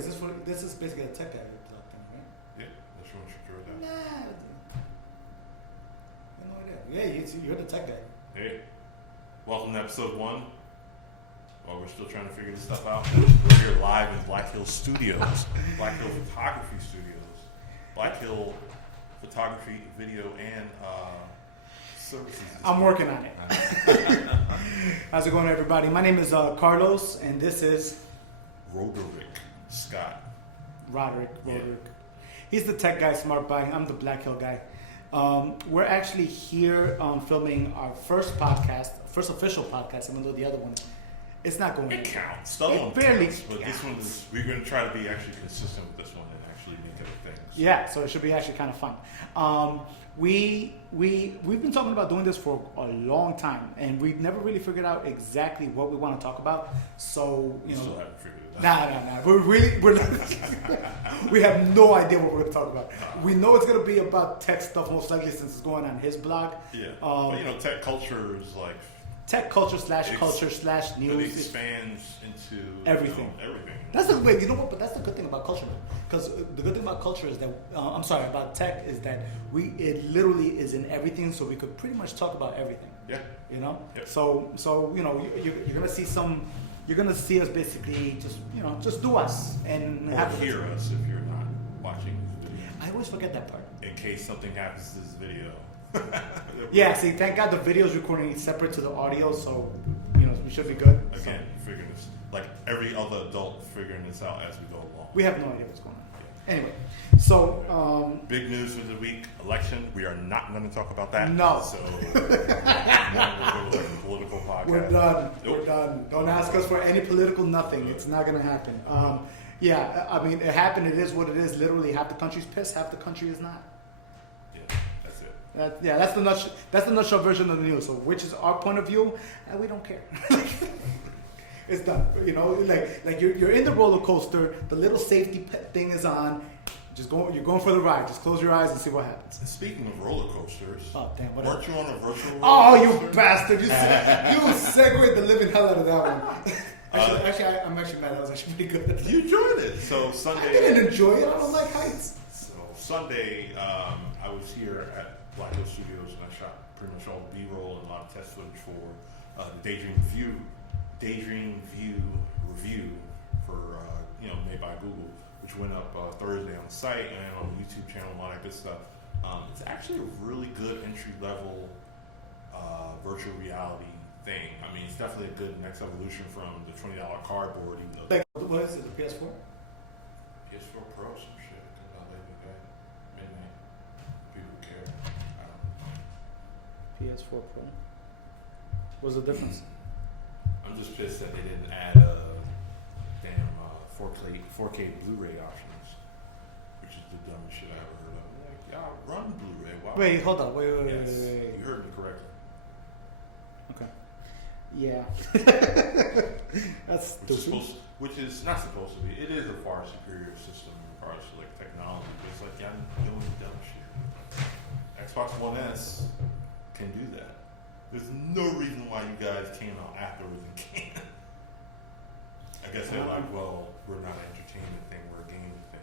is this for? This is basically a tech guy blog thing, right? Yeah, that's what you should draw down. Nah, I have no idea. Yeah, you're the tech guy. Hey, welcome to episode 1. While we're still trying to figure this stuff out, we're here live in Black Hill Studios, Black Hill Photography Studios, Black Hill Photography, Video, and Services. I'm working on it. How's it going, everybody? My name is Carlos, and this is Roderick Scott. Roderick. Yeah. He's the tech guy, smart guy. I'm the Black Hill guy. We're actually here filming our first official podcast, even though the other one, it's not going. It counts. The other one barely counts, but this one is. We're going to try to be actually consistent with this one and actually make it a thing. So. Yeah, so it should be actually kind of fun. We've been talking about doing this for a long time, and we've never really figured out exactly what we want to talk about. So Still haven't figured it out. Nah. We have no idea what we're going to talk about. We know it's going to be about tech stuff, most likely, since it's going on his blog. Yeah, but tech culture is like tech culture / news. It expands into everything. Everything. That's the way. You know what? But that's the good thing about culture, because the good thing about culture is that about tech is that it literally is in everything. So we could pretty much talk about everything. Yeah. Yep. So you're gonna see you're gonna see us basically just do us and hear us if you're not watching this video. I always forget that part. In case something happens to this video. Yeah. See, thank God the video is recording separate to the audio, so we should be good. Again, figuring this like every other adult figuring this out as we go along. We have no idea what's going on. Anyway, so big news for the week: election. We are not going to talk about that. No. So we're going to go to a political podcast. We're done. Nope. We're done. Don't ask us for any political nothing. It's not going to happen. Yeah, I mean, it happened. It is what it is. Literally, half the country's pissed, half the country is not. Yeah, that's it. That's the nutshell version of the news. So, which is our point of view, and we don't care. It's done. Like you're in the roller coaster. The little safety thing is on. You're going for the ride. Just close your eyes and see what happens. And speaking of roller coasters, oh damn! Weren't you on a virtual roller coaster? You bastard! You segued the living hell out of that one. I'm actually mad. That was actually pretty good. You enjoyed it. So Sunday. I didn't enjoy it. I don't like heights. So Sunday, I was here at Black Hill Studios and I shot pretty much all B-roll and a lot of test footage for the Daydream View review for made by Google, which went up Thursday on the site and on the YouTube channel and all that good stuff. It's actually a really good entry level virtual reality thing. I mean, it's definitely a good next evolution from the $20 cardboard. Like, what is it? The PS4? PS4 Pro, some shit. Comes out later today, midnight. People care. I don't know. PS4 Pro. What's the difference? I'm just pissed that they didn't add damn 4K Blu-ray options, which is the dumbest shit I ever heard of. Like, y'all run Blu-ray. Why? Wait, hold on. Wait. You heard me correctly. Okay. Yeah. That's which is not supposed to be. It is a far superior system in regards to like technology, but it's like y'all doing dumb shit. Xbox One S can do that. There's no reason why you guys came out afterwards and can't. I guess they're like, well, we're not an entertainment thing, we're a gaming thing.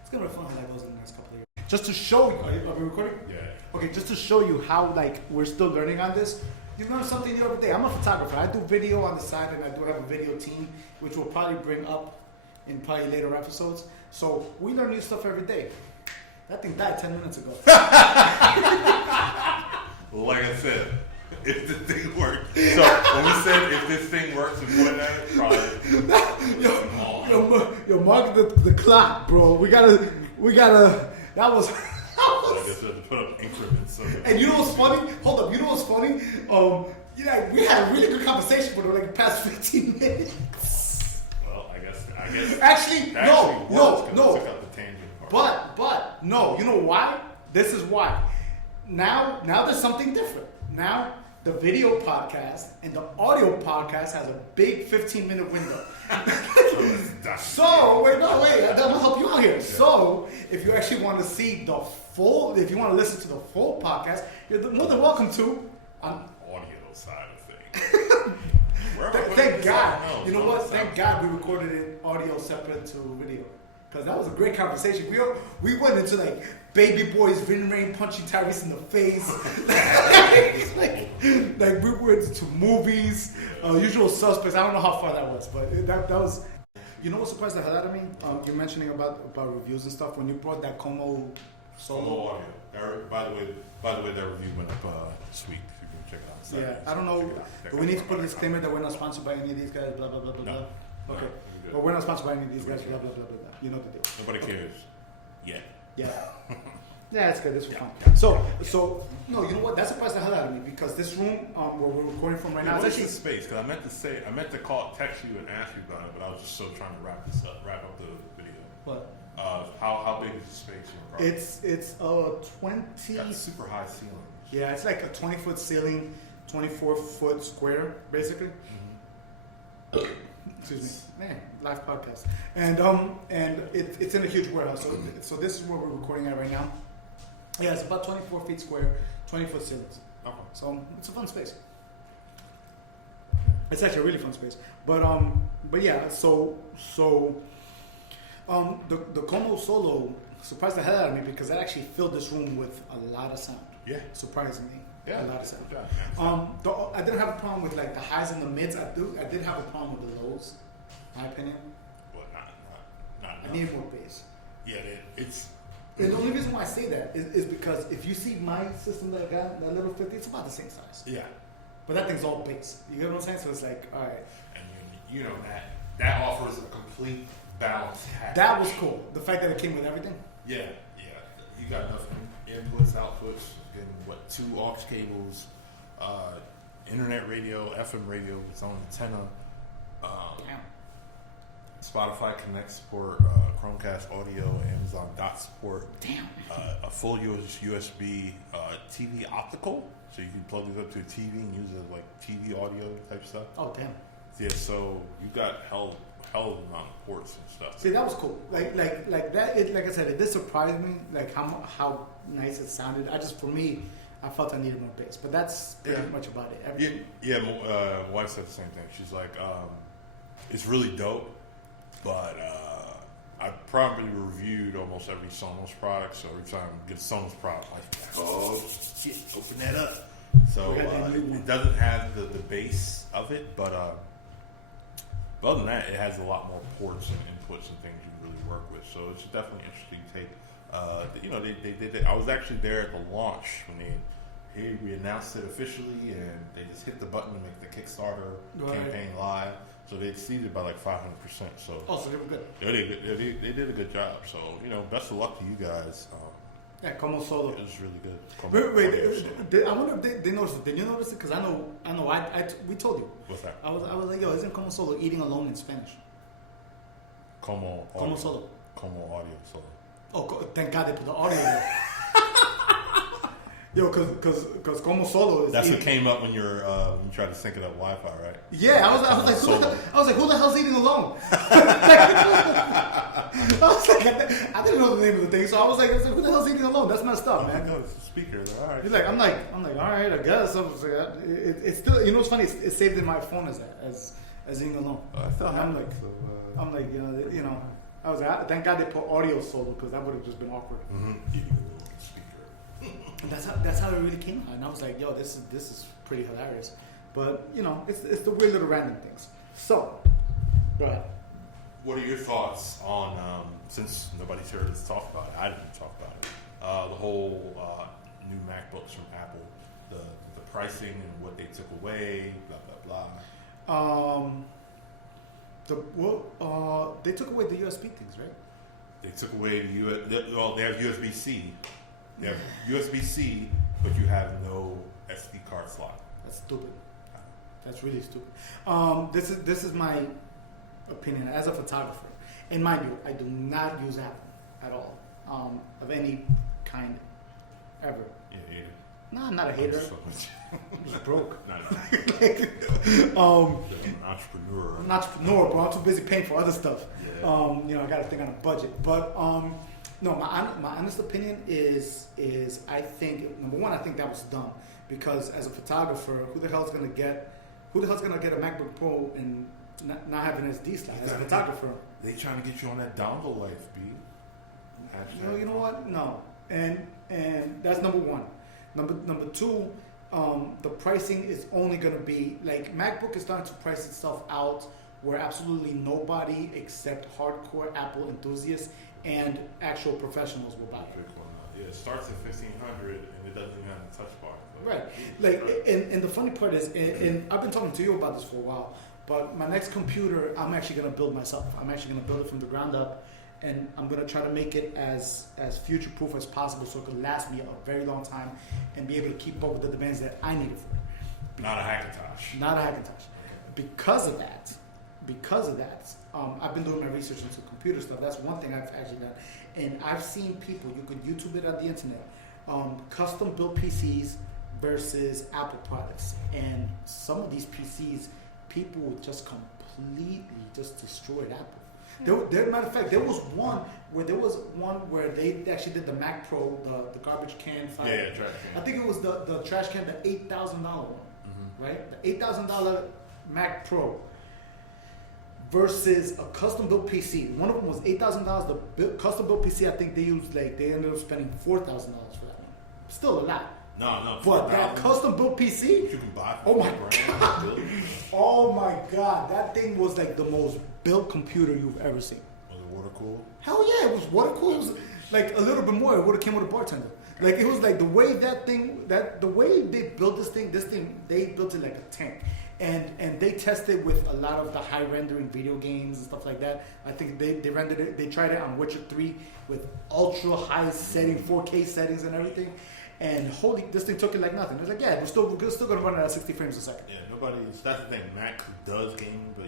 It's gonna be fun how that goes in the next couple of years. Just to show you, are we recording? Yeah. Okay, just to show you how we're still learning on this. You learn something new every day. I'm a photographer. I do video on the side, and I do have a video team, which we'll probably bring up in probably later episodes. So we learn new stuff every day. That thing died 10 minutes ago. Well, like I said, if the thing worked. So when we said if this thing works and pointing at it, probably. Yo, mark the clock, bro. We gotta. That was. I guess we have to put up increments. So and you know what's funny? Hold up. You know what's funny? We had a really good conversation for the past 15 minutes. Well, I guess. Actually, no. Took out the tangent part. But no. You know why? This is why. Now there's something different. Now the video podcast and the audio podcast has a big 15-minute window. So wait, I'm gonna help you out here. Yeah. So if you actually want to see if you want to listen to the full podcast, you're more than welcome to. Audio side of things. thank God. No, You know no, what? it's Thank not. God we recorded it audio separate to video. Because that was a great conversation. We went into like baby boys, Vin Rain punching Tyrese in the face. like we went into movies, Usual Suspects. I don't know how far that was, but that was. You know what surprised the hell out of me? You're mentioning about reviews and stuff. When you brought that Como Solo audio. By the way, that review went up this week. You can check it out. Yeah, I don't know. Do we need to put a disclaimer that we're not sponsored by any of these guys? Blah blah blah blah No. blah. Okay, No, but we're not sponsored by any of these guys. Blah blah blah blah blah. You know the deal. Nobody cares. Yeah. Yeah. Yeah, it's good. This was fun. So no, you know what? That surprised the hell out of me because this room where we're recording from right now, What's it's the actually space? Because I meant to text you and ask you about it, but I was just so trying to wrap up the video. what? How big is the space in your apartment? It's 20. Got super high ceilings. Yeah, it's like a 20-foot ceiling, 24-foot square, basically. Excuse me, man, live podcast, and it's in a huge warehouse. So this is where we're recording at right now. Yeah, it's about 24 feet square, 20-foot ceilings. Okay. So it's a fun space. It's actually a really fun space. But yeah, so the Como Solo surprised the hell out of me because it actually filled this room with a lot of sound. Yeah. Surprisingly. Yeah. A lot of sound. Yeah. I didn't have a problem with like the highs and the mids. I did have a problem with the lows, in my opinion. Well, not I enough. needed more bass. Yeah, it's. And the only reason why I say that is because if you see my system that I got, that little 50, it's about the same size. Yeah. But that thing's all bass. You get what I'm saying? So it's like, all right. And you know that offers a complete balanced package. That was cool. The fact that it came with everything. Yeah. You got enough inputs, outputs, and 2 aux cables, internet radio, FM radio with its own antenna. Damn. Spotify Connect support, Chromecast audio, Amazon Dot support. Damn. A full USB TV optical, so you can plug it up to a TV and use it like TV audio type stuff. Oh, damn. Yeah, so you got hell of amount of ports and stuff. See, that was cool. Like that. Like I said, it did surprise me. Like how nice it sounded. For me, I felt I needed more bass. But that's pretty much about it. My wife said the same thing. She's like, it's really dope, but I probably reviewed almost every Sonos product. So every time I get a Sonos product, I'm like, oh shit, open that up. So it doesn't have the bass of it, but other than that, it has a lot more ports and inputs and things you can really work with. So it's definitely interesting take. They did it. I was actually there at the launch when we announced it officially, and they just hit the button to make the Kickstarter campaign live. So they exceeded by like 500%. So so they were good. They did a good job. So best of luck to you guys. Yeah, Como Solo. It was really good. Wait. I wonder if they noticed it. Did you notice it? Because I know. We told you. What's that? I was like, yo, isn't Como Solo eating alone in Spanish? Como Solo. Como audio solo. Oh, thank God they put the audio there. Yo, because Como Solo is. That's what came up when you tried to sync it up Wi-Fi, right? Yeah, I was like, who the hell's eating alone? I didn't know the name of the thing, so I was like, who the hell's eating alone? That's messed up, man. No, it's a speaker. All right. He's like, I'm like, all right, I guess. It's still, you know what's funny? It's saved in my phone as eating alone. I'm like, I was like, thank God they put audio solo because that would have just been awkward. Mm-hmm. And that's how it really came out, and I was like, yo, this is pretty hilarious. But it's the weird little random things. So, go ahead. What are your thoughts on since nobody's here to talk about it? I didn't talk about it. The whole new MacBooks from Apple, the pricing and what they took away, blah blah blah. They took away the USB things, right? They took away they have USB-C. They have USB-C, but you have no SD card slot. That's stupid. That's really stupid. This is my opinion as a photographer. And mind you, I do not use Apple at all, of any kind, ever. Yeah. No, I'm not a hater. I'm just broke. No. An entrepreneur. I'm an entrepreneur, bro. I'm too busy paying for other stuff. Yeah. I got to think on a budget. But no, my honest opinion is I think number one, I think that was dumb because as a photographer, who the hell is going to get Who the hell's gonna get a MacBook Pro and not have an SD slot as a photographer? They trying to get you on that dongle life, B. You know what? No, and that's number one. Number two, the pricing is only gonna be like MacBook is starting to price itself out where absolutely nobody except hardcore Apple enthusiasts and actual professionals will buy it. Yeah, it starts at $1,500 and it doesn't even have a touch bar. Right. Like, and the funny part is, and I've been talking to you about this for a while, but my next computer, I'm actually going to build myself. I'm actually going to build it from the ground up, and I'm going to try to make it as future-proof as possible so it could last me a very long time and be able to keep up with the demands that I need it for. Not a Hackintosh. Not a Hackintosh. Because of that, I've been doing my research into computer stuff. That's one thing I've actually done. And I've seen people, you could YouTube it on the internet, custom built PCs versus Apple products. And some of these PCs, people would just completely just destroyed Apple. Matter of fact, there was one where they actually did the Mac Pro, the garbage can file. Yeah, trash can. I think it was the trash can, the $8,000 one, right? The $8,000 Mac Pro versus a custom built PC. One of them was $8,000. The custom built PC, I think they ended up spending $4,000 for that one. Still a lot. No. But that custom built PC, you can buy. Oh my god! Oh my god! That thing was like the most built computer you've ever seen. Was it water cooled? Hell yeah, it was water cooled. It was like a little bit more. It would have came with a bartender. Like it was like the way the way they built this thing, they built it like a tank. And they tested with a lot of the high rendering video games and stuff like that. I think they rendered it. They tried it on Witcher 3 with ultra high setting, 4K settings and everything. And this thing took it like nothing. It's like, yeah, we're still gonna run it at 60 frames a second. Yeah, that's the thing. Mac does game, but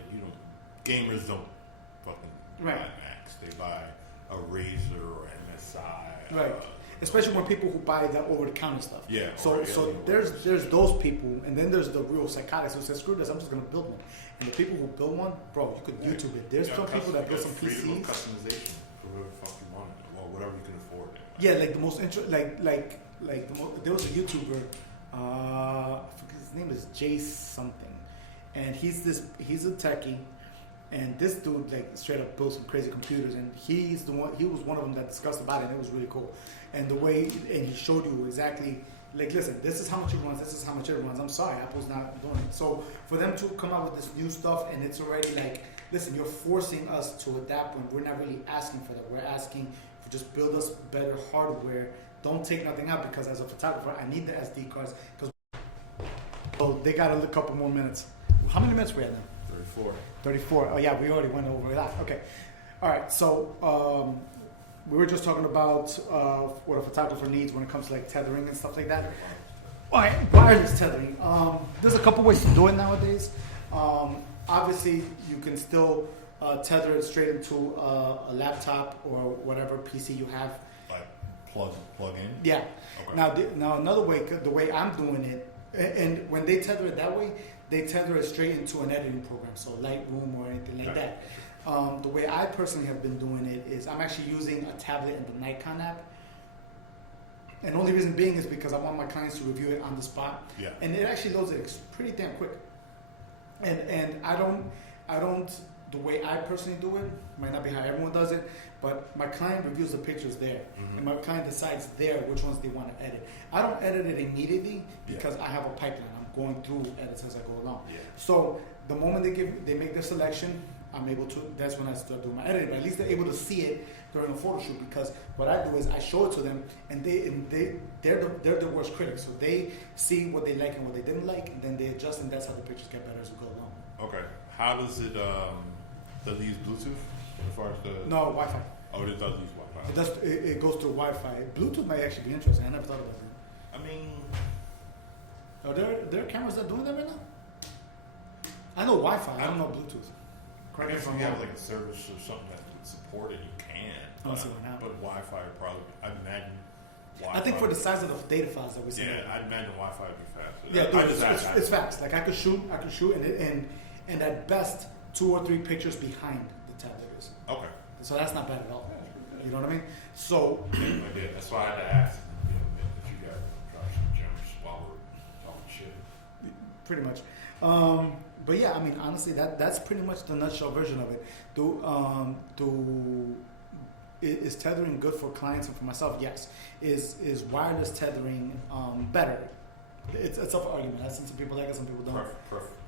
gamers don't fucking buy Macs. They buy a Razer or MSI. Right. Especially when people who buy the over-the-counter stuff. Yeah. So there's those people, and then there's the real psychotics who say, screw this, I'm just gonna build one. And the people who build one, bro, you could YouTube it. There's some people that build some PCs. Customization for whatever the fuck you want, or whatever you can afford. Yeah, like the most there was a YouTuber, I forget his name is Jay something, and he's a techie, and this dude like straight up built some crazy computers, and he was one of them that discussed about it, and it was really cool. And he showed you exactly, like, listen, this is how much it runs, this is how much it runs. I'm sorry, Apple's not doing it. So for them to come out with this new stuff, and it's already like, listen, you're forcing us to adapt when we're not really asking for that. We're asking for just build us better hardware. Don't take nothing out, because as a photographer, I need the SD cards. So they got a couple more minutes. How many minutes we at now? 34. Oh yeah, we already went over that. Okay. All right. So we were just talking about what a photographer needs when it comes to like tethering and stuff like that. All right, wireless tethering. There's a couple ways to do it nowadays. Obviously, you can still tether it straight into a laptop or whatever PC you have. Like plug in. Yeah. Okay. Now another way, the way I'm doing it, and when they tether it that way, they tether it straight into an editing program, so Lightroom or anything like that. The way I personally have been doing it is I'm actually using a tablet and the Nikon app. And the only reason being is because I want my clients to review it on the spot. Yeah. And it actually loads it pretty damn quick. And I don't, the way I personally do it, might not be how everyone does it, but my client reviews the pictures there. Mm-hmm. And my client decides there which ones they want to edit. I don't edit it immediately because I have a pipeline. I'm going through edits as I go along. Yeah. So the moment they make their selection, I'm able to, that's when I start doing my editing. But at least they're able to see it during a photo shoot, because what I do is I show it to them, and they're the worst critics. So they see what they like and what they didn't like, and then they adjust, and that's how the pictures get better as we go along. Okay. How does it, does it use Bluetooth as far as the... No, Wi-Fi. Oh, it does use Wi-Fi. It goes through Wi-Fi. Bluetooth might actually be interesting. I never thought about that. I mean... Are there cameras that are doing that right now? I know Wi-Fi. I don't know Bluetooth. I guess if you have like a service or something that would support it, you can. I don't see why not. But Wi-Fi probably, I'd imagine. Wi-Fi, I think for the size of the data files that we see. Yeah, I'd imagine Wi-Fi would be fast. Yeah, it's fast. Like I could shoot, and at best 2 or 3 pictures behind the tablet is. Okay. So that's not bad at all. You know what I mean? So. Yeah, that's why I had to ask. If you guys drop some gems while we're talking shit. pretty much. But yeah, I mean, honestly, that's pretty much the nutshell version of it. Is tethering good for clients and for myself? Yes. Is wireless tethering better? It's up for argument. I've seen some people like it, some people don't.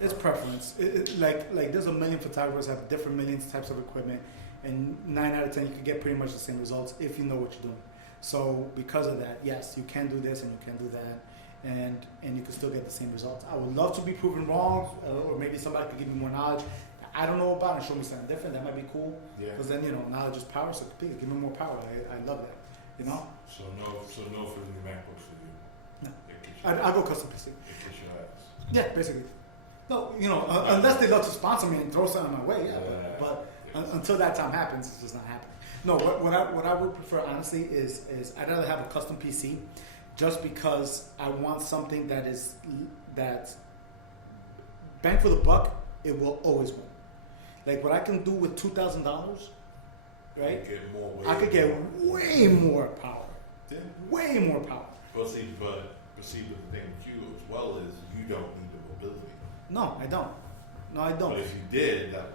It's preference. Like there's a million photographers have different millions types of equipment, and 9 out of 10 you can get pretty much the same results if you know what you're doing. So because of that, yes, you can do this and you can do that, and you can still get the same results. I would love to be proven wrong, or maybe somebody could give me more knowledge I don't know about and show me something different. That might be cool. Yeah. Because then knowledge is power. So please give me more power. I love that. So no for the new MacBooks for you. No. I go custom PC. It kicks your ass. Yeah, basically. No, unless they love to sponsor me and throw something my way. Yeah. But until that time happens, it's just not happening. No, what I would prefer honestly is I'd rather have a custom PC, just because I want something that's bang for the buck. It will always win. Like what I can do with $2,000, right? I could get way more power. Yeah. Way more power. Well, see, but the thing with you as well is you don't need the mobility. No, I don't. But if you did, that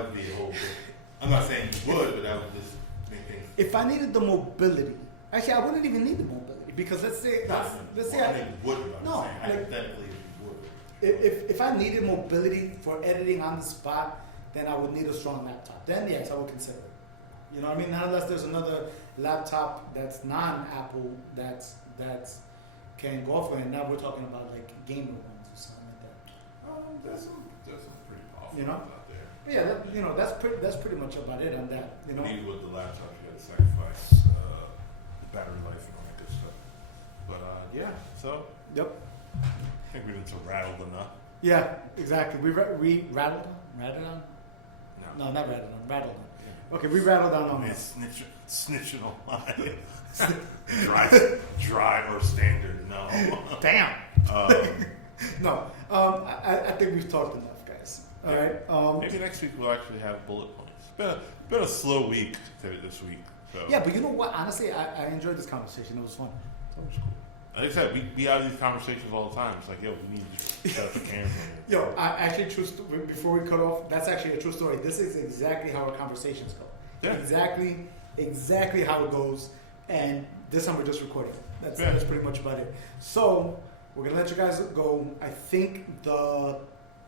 would be a whole thing. I'm not saying you would, but that would just make things. If I needed the mobility, actually, I wouldn't even need the mobility, because let's say hypothetically, if you would. If I needed mobility for editing on the spot, then I would need a strong laptop. Then yes, I would consider it. You know what I mean? Not unless there's another laptop that's non-Apple that's can go for it. And now we're talking about like gamer ones or something like that. There's some pretty powerful ones out there. Yeah, that's pretty much about it on that. Even with the laptop, you got to sacrifice battery life and all that good stuff. But yeah, so yep. I think we've been so rattled enough. Yeah, exactly. We rattled on? No, not rattled on. Rattled on. Yeah. Okay, we rattled on this. Snitching on mine. Dry or standard, no. Damn. No, I think we've talked enough, guys. All right. Maybe next week we'll actually have bullet points. It's been a slow week this week. So. Yeah, but you know what? Honestly, I enjoyed this conversation. It was fun. That was cool. Like I said, we have these conversations all the time. It's like, yo, we need to set up the camera. Yo, before we cut off, that's actually a true story. This is exactly how our conversations go. Yeah. Exactly how it goes. And this time we're just recording. That's pretty much about it. So we're gonna let you guys go. I think the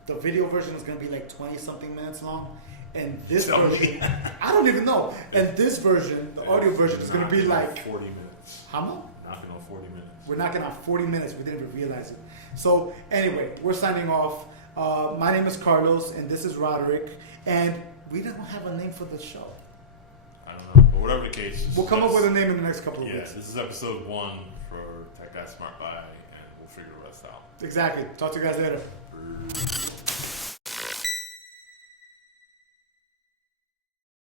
video version is gonna be like 20-something minutes long. And this version, I don't even know. And this version, the audio version, is gonna be like 40 minutes. How much? Knocking on 40 minutes. We're knocking on 40 minutes. We didn't even realize it. So anyway, we're signing off. My name is Carlos, and this is Roderick. And we don't have a name for the show. I don't know. But whatever the case. We'll come up with a name in the next couple of weeks. Yeah, this is episode 1 for TechGuySomeGuy, and we'll figure the rest out. Exactly. Talk to you guys later.